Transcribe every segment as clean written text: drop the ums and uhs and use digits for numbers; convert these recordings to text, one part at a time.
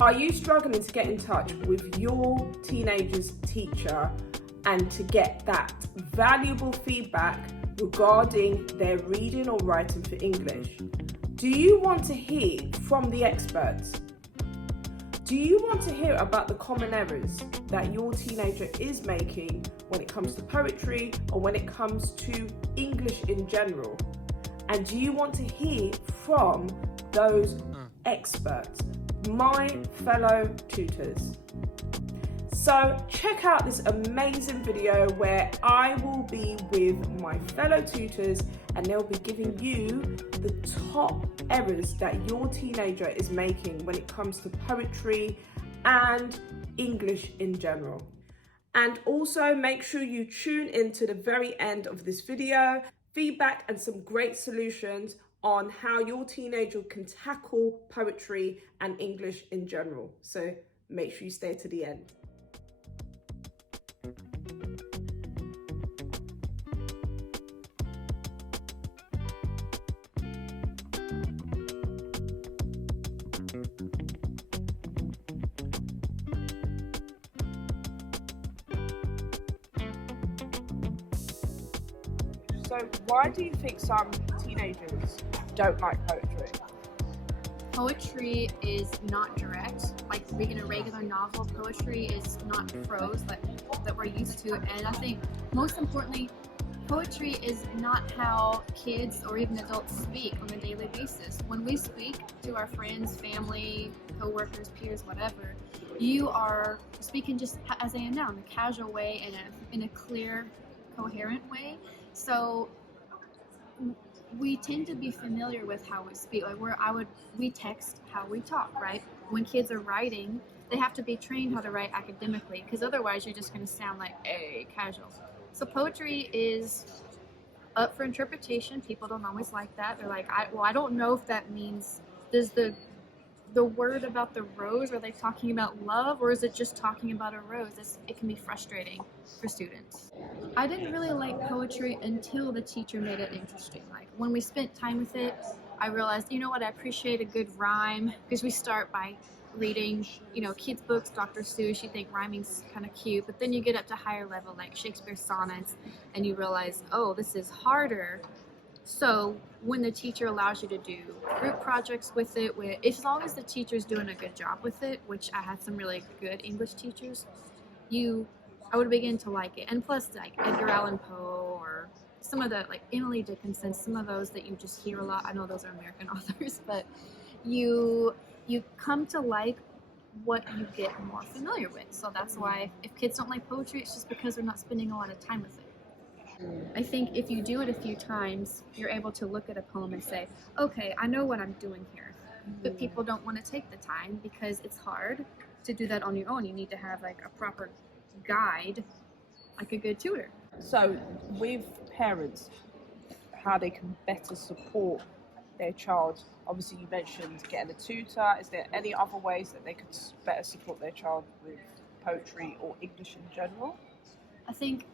Are you struggling to get in touch with your teenager's teacher and to get that valuable feedback regarding their reading or writing for English? Do you want to hear from the experts? Do you want to hear about the common errors that your teenager is making when it comes to poetry or when it comes to English in general? And do you want to hear from those experts, my fellow tutors? So check out this amazing video where I will be with my fellow tutors and they'll be giving you the top errors that your teenager is making when it comes to poetry and English in general. And also make sure you tune in to the very end of this video, feedback and some great solutions on how your teenager can tackle poetry and English in general. So make sure you stay to the end. So why do you think some teenagers don't like poetry? Poetry is not direct. Like reading a regular novel, poetry is not prose that we're used to. And I think most importantly, poetry is not how kids or even adults speak on a daily basis. When we speak to our friends, family, co-workers, peers, whatever, you are speaking just as I am now, in a casual way, in a clear, coherent way. So we tend to be familiar with how we speak. Like we text how we talk, right? When kids are writing, they have to be trained how to write academically, because otherwise you're just going to sound like a casual. So poetry is up for interpretation. People don't always like that. They're like, I don't know if that means, does the word about the rose, are they talking about love, or is it just talking about a rose? It can be frustrating for students. I didn't really like poetry until the teacher made it interesting. Like when we spent time with it, I realized, you know what, I appreciate a good rhyme, because we start by reading, kids' books, Dr. Seuss, you think rhyming's kind of cute, but then you get up to higher level like Shakespeare sonnets and you realize, oh, this is harder. So when the teacher allows you to do group projects with it, as long as the teacher's doing a good job with it, which I had some really good English teachers, I would begin to like it. And plus, like Edgar Allan Poe or some of the, like Emily Dickinson, some of those that you just hear a lot. I know those are American authors, but you come to like what you get more familiar with. So that's why if kids don't like poetry, it's just because they're not spending a lot of time with it. I think if you do it a few times, you're able to look at a poem and say, okay, I know what I'm doing here. But people don't want to take the time because it's hard to do that on your own. You need to have like a proper guide, like a good tutor. So with parents, how they can better support their child, obviously you mentioned getting a tutor. Is there any other ways that they could better support their child with poetry or English in general? I think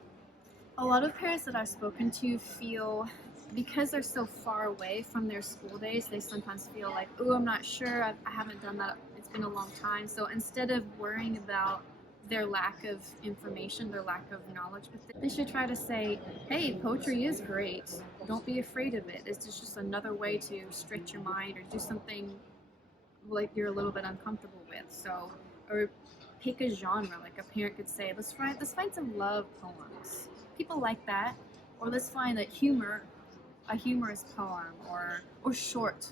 a lot of parents that I've spoken to feel, because they're so far away from their school days, they sometimes feel like, oh, I'm not sure, I haven't done that, it's been a long time. So instead of worrying about their lack of information, their lack of knowledge with it, they should try to say, hey, poetry is great, don't be afraid of it. It's just another way to stretch your mind or do something like you're a little bit uncomfortable with. So, or pick a genre, like a parent could say, let's find some love poems. People like that. Or let's find a humorous poem or short.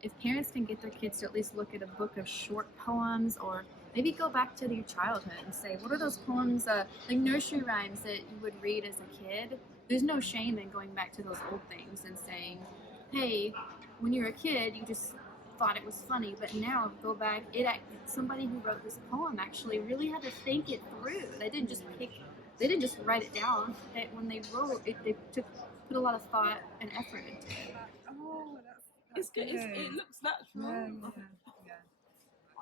If parents can get their kids to at least look at a book of short poems, or maybe go back to your childhood and say, what are those poems, like nursery rhymes that you would read as a kid? There's no shame in going back to those old things and saying, hey, when you were a kid, you just thought it was funny, but now go back, somebody who wrote this poem actually really had to think it through. They didn't just write it down. When they wrote it, they put a lot of thought and effort into it. Oh, it's good. It looks natural. Yeah.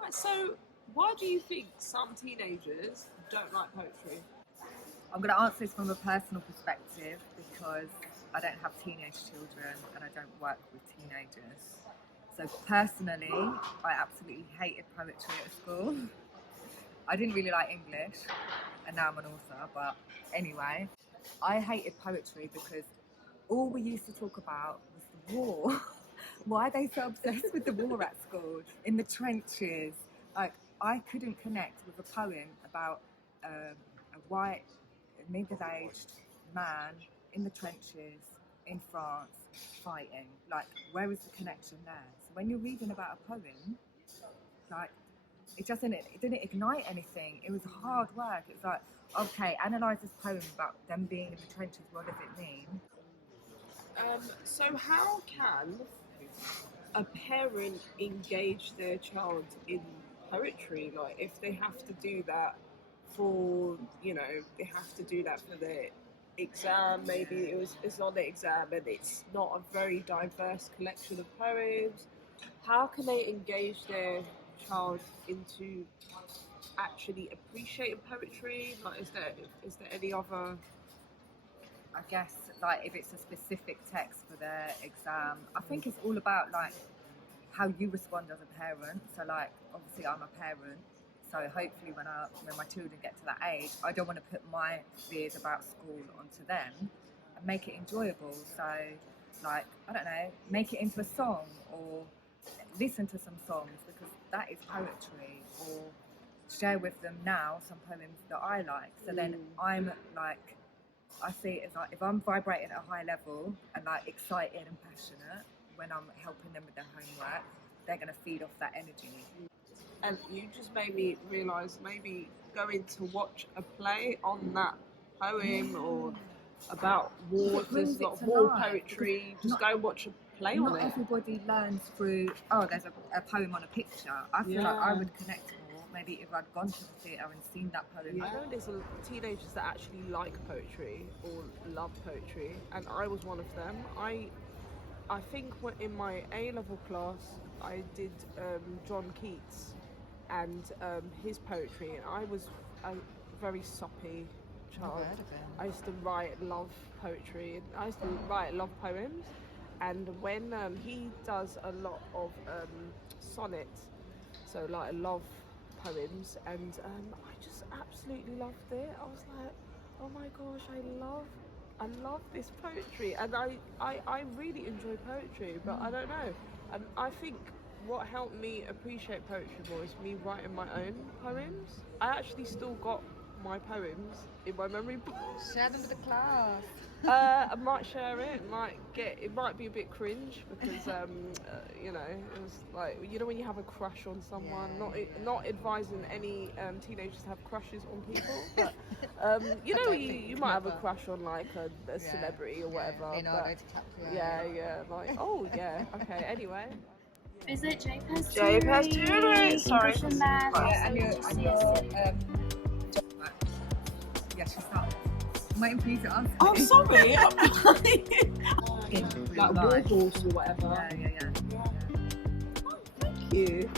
Right, so why do you think some teenagers don't like poetry? I'm going to answer this from a personal perspective because I don't have teenage children and I don't work with teenagers. So personally, I absolutely hated poetry at school. I didn't really like English, and now I'm an author, but anyway, I hated poetry because all we used to talk about was the war. Why are they so obsessed with the war at school? In the trenches. Like, I couldn't connect with a poem about a white, middle-aged man in the trenches in France fighting. Like, where is the connection there? So when you're reading about a poem, like, it didn't ignite anything. It was hard work. It's like, okay, analyse this poem about them being in the trenches. What does it mean? So how can a parent engage their child in poetry? Like, if they have to do that for, they have to do that for their exam, maybe it's not the exam and it's not a very diverse collection of poems. How can they engage their child into actually appreciating poetry? Like, is there any other? I guess, like, if it's a specific text for their exam, I think it's all about, like, how you respond as a parent. So, like, obviously I'm a parent, so hopefully when my children get to that age, I don't want to put my fears about school onto them and make it enjoyable. So, like, I don't know, make it into a song or listen to some songs, because that is poetry, or share with them now some poems that I like. So then I'm like, I see it as like, if I'm vibrating at a high level and like excited and passionate when I'm helping them with their homework, they're going to feed off that energy. And you just made me realise maybe going to watch a play on that poem or about war, if there's a lot of war poetry, just go and watch a play on it. Not everybody learns through, there's a poem on a picture. I feel like I would connect more maybe if I'd gone to the theatre and seen that poem. I know there's teenagers that actually like poetry or love poetry, and I was one of them. I think in my A-level class I did John Keats and his poetry, and I was a very soppy child. I used to love poetry, and I used to love poems, and when he does a lot of sonnets, so like love poems, and I just absolutely loved it. I was like, oh my gosh, I love this poetry, and I really enjoy poetry, but I don't know, and I think what helped me appreciate poetry more is me writing my own poems. I actually still got my poems in my memory book. Share them with the class. I might share it. It might be a bit cringe because it was like, when you have a crush on someone. Not advising any teenagers to have crushes on people, but you might have a crush on like a celebrity or whatever. Okay. Anyway. Visit JPES Tutor. Sorry. English and Math. And your she's not. I'm waiting for you to answer. Oh, sorry. Like war horse or whatever. Yeah. Oh, thank you.